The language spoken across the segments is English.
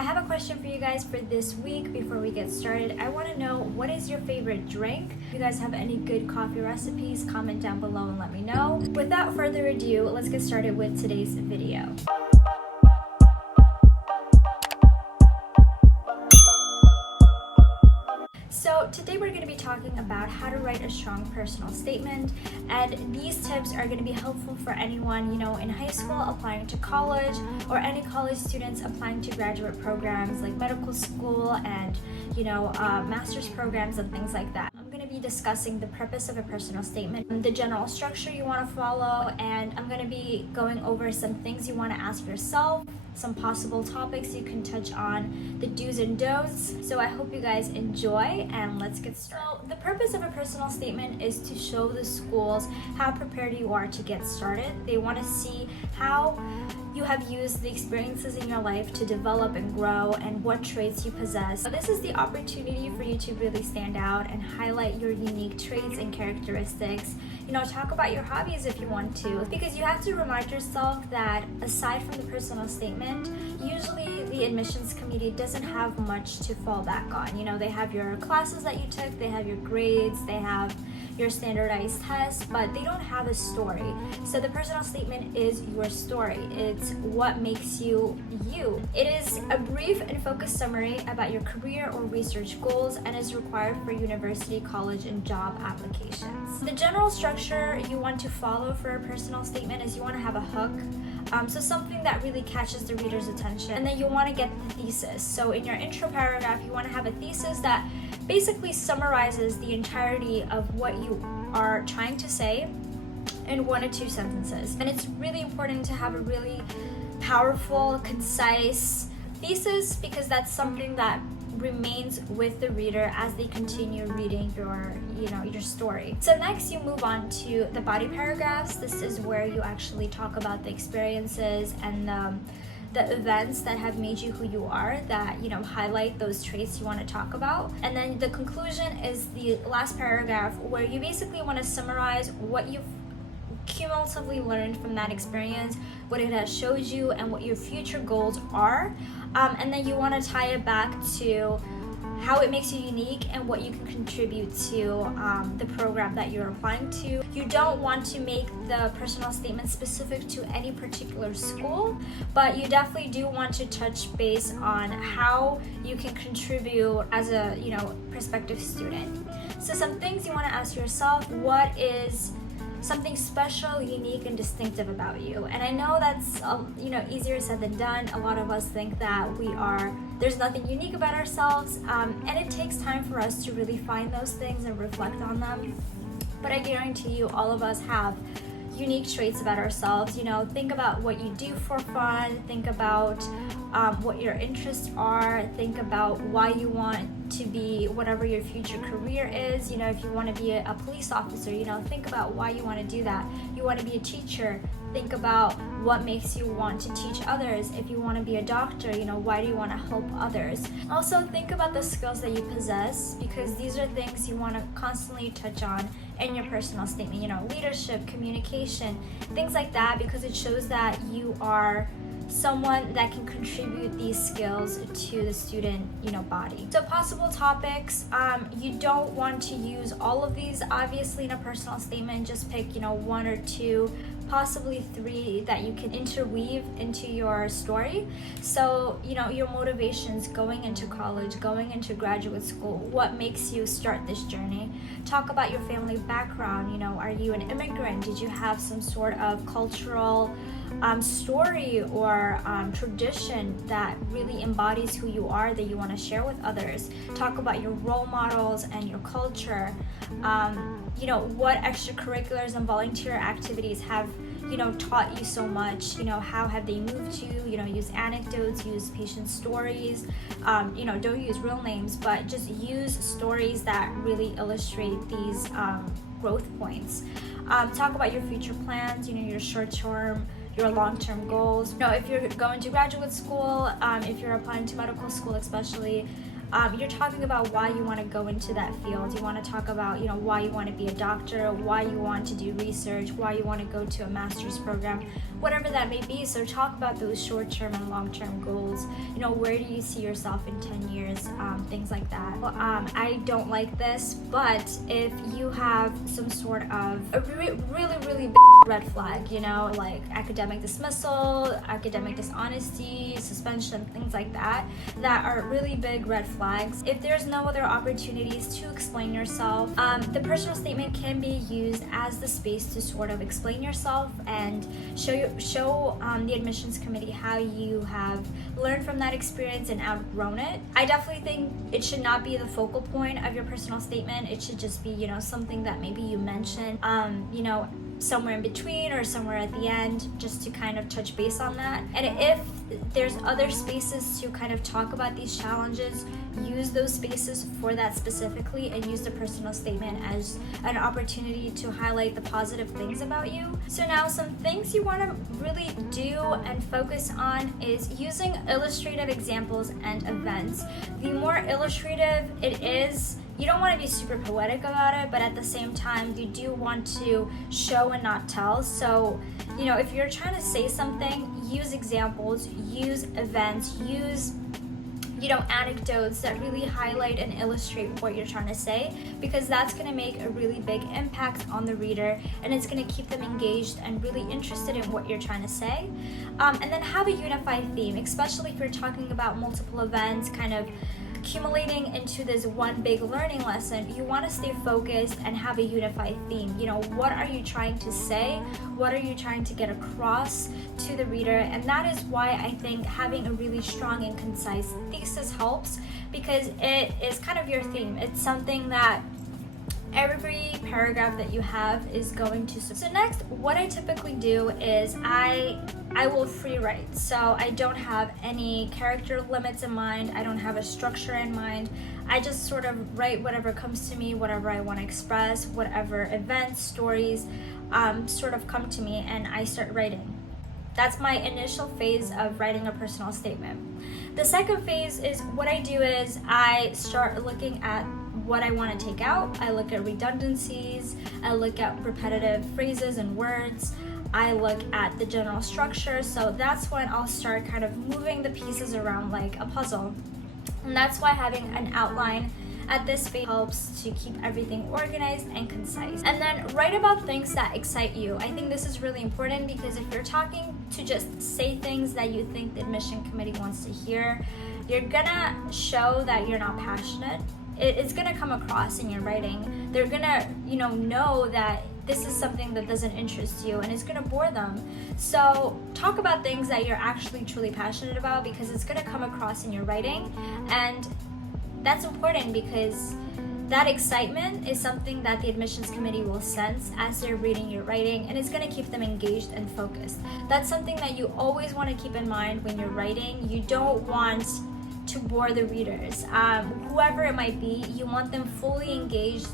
I have a question for you guys for this week. Before we get started, I want to know, what is your favorite drink? If you guys have any good coffee recipes, comment down below and let me know. Without further ado, let's get started with today's video. So today we're going to be talking about how to write a strong personal statement, and these tips are going to be helpful for anyone, in high school applying to college, or any college students applying to graduate programs like medical school and master's programs and things like that. I'm going to be discussing the purpose of a personal statement, the general structure you want to follow, and I'm going to be going over some things you want to ask yourself, some possible topics you can touch on, the do's and don'ts. So I hope you guys enjoy, and let's get started. So the purpose of a personal statement is to show the schools how prepared you are to get started. They want to see how you have used the experiences in your life to develop and grow, and what traits you possess. So this is the opportunity for you to really stand out and highlight your unique traits and characteristics. Talk about your hobbies if you want to, because you have to remind yourself that aside from the personal statement, usually the admissions committee doesn't have much to fall back on. They have your classes that you took, they have your grades, they have your standardized tests, but they don't have a story. So the personal statement is your story. It's what makes you you. It is a brief and focused summary about your career or research goals, and is required for university, college, and job applications. The general structure you want to follow for a personal statement is you want to have a hook, so something that really catches the reader's attention, and then you want to get the thesis. So in your intro paragraph, you want to have a thesis that basically summarizes the entirety of what you are trying to say in 1 or 2 sentences. And it's really important to have a really powerful, concise thesis, because that's something that remains with the reader as they continue reading your story. So next you move on to the body paragraphs. This is where you actually talk about the experiences and the events that have made you who you are, that highlight those traits you want to talk about. And then the conclusion is the last paragraph, where you basically want to summarize what you've cumulatively learned from that experience, what it has showed you, and what your future goals are. And then you want to tie it back to how it makes you unique and what you can contribute to the program that you're applying to. You don't want to make the personal statement specific to any particular school, but you definitely do want to touch base on how you can contribute as a prospective student. So some things you want to ask yourself: what is something special, unique, and distinctive about you? And I know that's easier said than done. A lot of us think that there's nothing unique about ourselves, and it takes time for us to really find those things and reflect on them. But I guarantee you, all of us have unique traits about ourselves. Think about what you do for fun, think about what your interests are, think about why you want to be whatever your future career is. If you want to be a police officer, think about why you want to do that. You want to be a teacher, think about what makes you want to teach others. If you want to be a doctor, why do you want to help others? Also think about the skills that you possess, because these are things you want to constantly touch on in your personal statement. Leadership, communication, things like that, because it shows that you are someone that can contribute these skills to the student body. So possible topics, you don't want to use all of these obviously in a personal statement. Just pick 1 or 2, possibly 3 that you can interweave into your story. So your motivations going into college, going into graduate school, what makes you start this journey. Talk about your family background. Are you an immigrant? Did you have some sort of cultural story or tradition that really embodies who you are, that you want to share with others? Talk about your role models and your culture. What extracurriculars and volunteer activities have taught you so much. How have they moved you? Use anecdotes, use patient stories. Don't use real names, but just use stories that really illustrate these growth points. Talk about your future plans, your short-term, your long-term goals. If you're going to graduate school, if you're applying to medical school especially, you're talking about why you want to go into that field. You want to talk about, why you want to be a doctor, why you want to do research, why you want to go to a master's program, whatever that may be. So talk about those short-term and long-term goals. You know, where do you see yourself in 10 years? Things like that. I don't like this, but if you have some sort of a really big red flag, you know, like academic dismissal, academic dishonesty, suspension, things like that, that are really big red flags. If there's no other opportunities to explain yourself, the personal statement can be used as the space to sort of explain yourself and show the admissions committee how you have learned from that experience and outgrown it. I definitely think it should not be the focal point of your personal statement. It should just be, you know, something that maybe you mention, you know, somewhere in between or somewhere at the end, just to kind of touch base on that. And if there's other spaces to kind of talk about these challenges, use those spaces for that specifically, and use the personal statement as an opportunity to highlight the positive things about you. So now some things you want to really do and focus on is using illustrative examples and events. The more illustrative it is, you don't want to be super poetic about it, but at the same time, you do want to show and not tell. So, you know, if you're trying to say something, use examples, use events, use, you know, anecdotes that really highlight and illustrate what you're trying to say, because that's going to make a really big impact on the reader, and it's going to keep them engaged and really interested in what you're trying to say. And then have a unified theme, especially if you're talking about multiple events, kind of accumulating into this one big learning lesson. You want to stay focused and have a unified theme. You know, what are you trying to say? What are you trying to get across to the reader? And that is why I think having a really strong and concise thesis helps, because it is kind of your theme. It's something that every paragraph that you have is going to. So next, what I typically do is I will free write. So I don't have any character limits in mind. I don't have a structure in mind. I just sort of write whatever comes to me, whatever I want to express, whatever events, stories sort of come to me, and I start writing. That's my initial phase of writing a personal statement. The second phase is what I do is I start looking at what I want to take out. I look at redundancies, I look at repetitive phrases and words, I look at the general structure. So that's when I'll start kind of moving the pieces around like a puzzle. And that's why having an outline at this phase helps to keep everything organized and concise. And then write about things that excite you. I think this is really important, because if you're talking to just say things that you think the admission committee wants to hear, you're gonna show that you're not passionate. It's gonna come across in your writing. They're gonna, know that this is something that doesn't interest you, and it's gonna bore them. So talk about things that you're actually truly passionate about, because it's gonna come across in your writing. And that's important, because that excitement is something that the admissions committee will sense as they're reading your writing, and it's going to keep them engaged and focused. That's something that you always want to keep in mind when you're writing. You don't want to bore the readers. Whoever it might be, you want them fully engaged.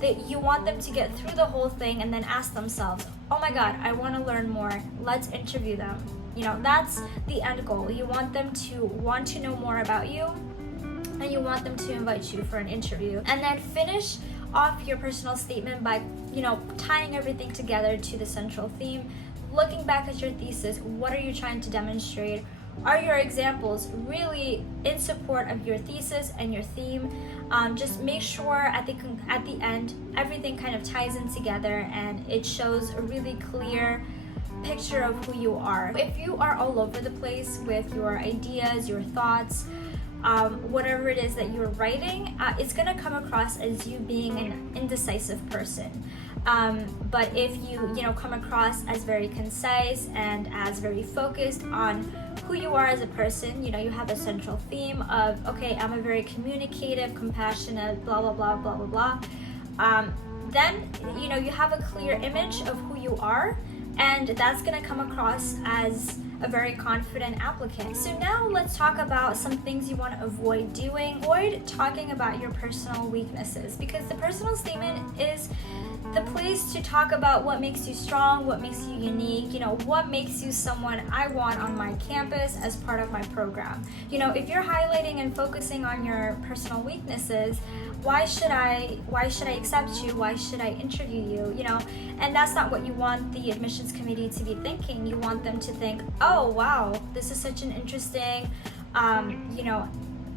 That you want them to get through the whole thing and then ask themselves, oh my God, I want to learn more. Let's interview them. That's the end goal. You want them to want to know more about you, and you want them to invite you for an interview. And then finish off your personal statement by, tying everything together to the central theme. Looking back at your thesis, what are you trying to demonstrate? Are your examples really in support of your thesis and your theme? Just make sure at the end, everything kind of ties in together and it shows a really clear picture of who you are. If you are all over the place with your ideas, your thoughts, whatever it is that you're writing, it's going to come across as you being an indecisive person. But if you come across as very concise and as very focused on who you are as a person, you have a central theme of, okay, I'm a very communicative, compassionate, blah, blah, blah, blah, blah, blah. Then, you have a clear image of who you are, and that's going to come across as a very confident applicant. So now let's talk about some things you want to avoid doing. Avoid talking about your personal weaknesses, because the personal statement is the place to talk about what makes you strong, what makes you unique, what makes you someone I want on my campus as part of my program. If you're highlighting and focusing on your personal weaknesses, why should I accept you? Why should I interview you? And that's not what you want the admissions committee to be thinking. You want them to think, oh wow, this is such an interesting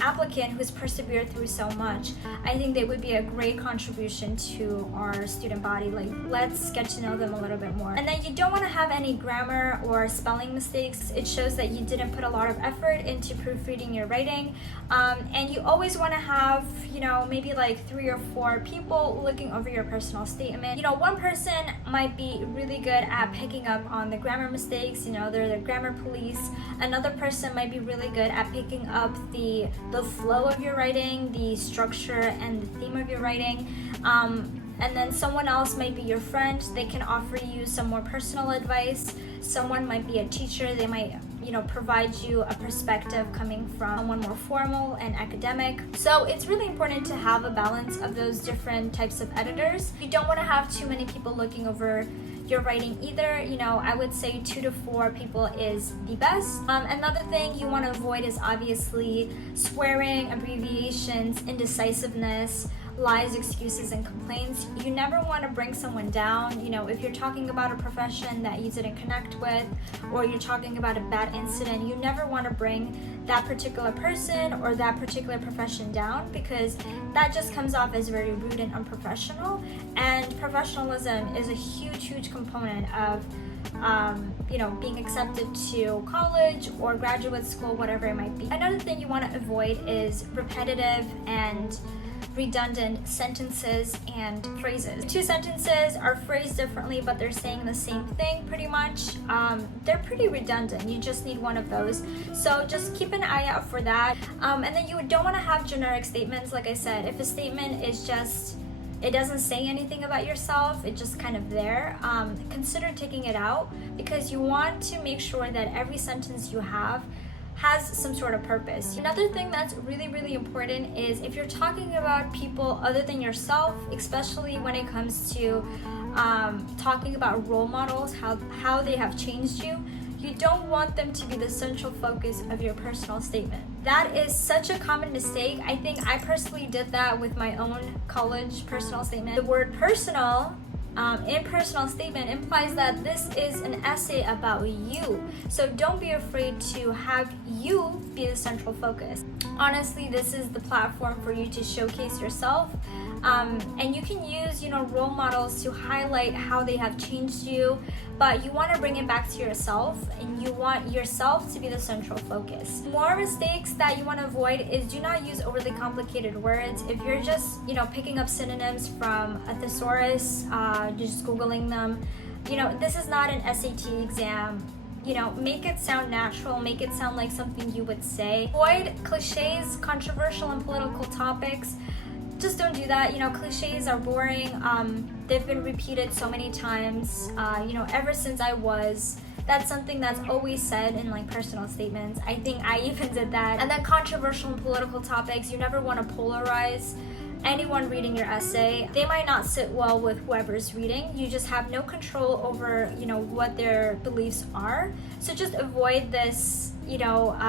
applicant who's persevered through so much. I think they would be a great contribution to our student body. Let's get to know them a little bit more. And then you don't want to have any grammar or spelling mistakes. It shows that you didn't put a lot of effort into proofreading your writing. And you always want to have, maybe 3 or 4 people looking over your personal statement. One person might be really good at picking up on the grammar mistakes, they're the grammar police. Another person might be really good at picking up the flow of your writing, the structure and the theme of your writing. And then someone else might be your friend. They can offer you some more personal advice. Someone might be a teacher. They might provide you a perspective coming from someone more formal and academic. So it's really important to have a balance of those different types of editors. You don't want to have too many people looking over your writing either. I would say 2 to 4 people is the best. Another thing you want to avoid is obviously swearing, abbreviations, indecisiveness, lies, excuses, and complaints. You never want to bring someone down. If you're talking about a profession that you didn't connect with, or you're talking about a bad incident, you never want to bring that particular person or that particular profession down, because that just comes off as very rude and unprofessional. And professionalism is a huge component of being accepted to college or graduate school, whatever it might be. Another thing you want to avoid is repetitive and redundant sentences and phrases. 2 sentences are phrased differently, but they're saying the same thing pretty much. They're pretty redundant. You just need one of those. So just keep an eye out for that. And then you don't want to have generic statements. Like I said, if a statement is just, it doesn't say anything about yourself, it's just kind of there, consider taking it out, because you want to make sure that every sentence you have has some sort of purpose. Another thing that's really important is if you're talking about people other than yourself, especially when it comes to talking about role models, how they have changed you, you don't want them to be the central focus of your personal statement. That is such a common mistake. I think I personally did that with my own college personal statement. The word personal in personal statement implies that this is an essay about you. So don't be afraid to have you be the central focus. Honestly, this is the platform for you to showcase yourself. And you can use, role models to highlight how they have changed you, but you want to bring it back to yourself, and you want yourself to be the central focus. More mistakes that you want to avoid is do not use overly complicated words. If you're just, picking up synonyms from a thesaurus, just Googling them, this is not an SAT exam. Make it sound natural, make it sound like something you would say. Avoid cliches, controversial and political topics. Just don't do that. Cliches are boring. They've been repeated so many times, ever since that's something that's always said in personal statements. I think I even did that. And then controversial and political topics, you never want to polarize anyone reading your essay. They might not sit well with whoever's reading. You just have no control over, what their beliefs are. So just avoid this,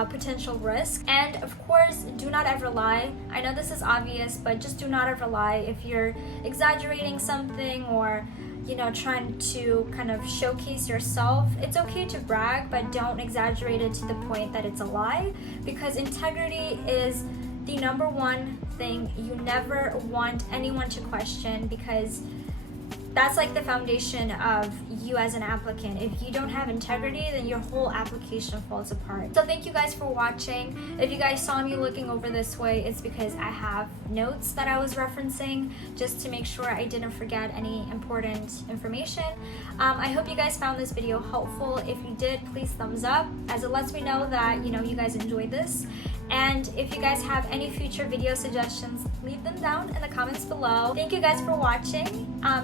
potential risk. And of course, do not ever lie. I know this is obvious, but just do not ever lie. If you're exaggerating something or, trying to kind of showcase yourself, it's okay to brag, but don't exaggerate it to the point that it's a lie, because integrity is the number one thing you never want anyone to question, because that's the foundation of you as an applicant. If you don't have integrity, then your whole application falls apart. So thank you guys for watching. If you guys saw me looking over this way, it's because I have notes that I was referencing just to make sure I didn't forget any important information. I hope you guys found this video helpful. If you did, please thumbs up, as it lets me know that you guys enjoyed this. And if you guys have any future video suggestions, leave them down in the comments below. Thank you guys for watching.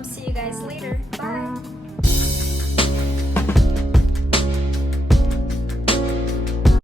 See you guys later. Bye.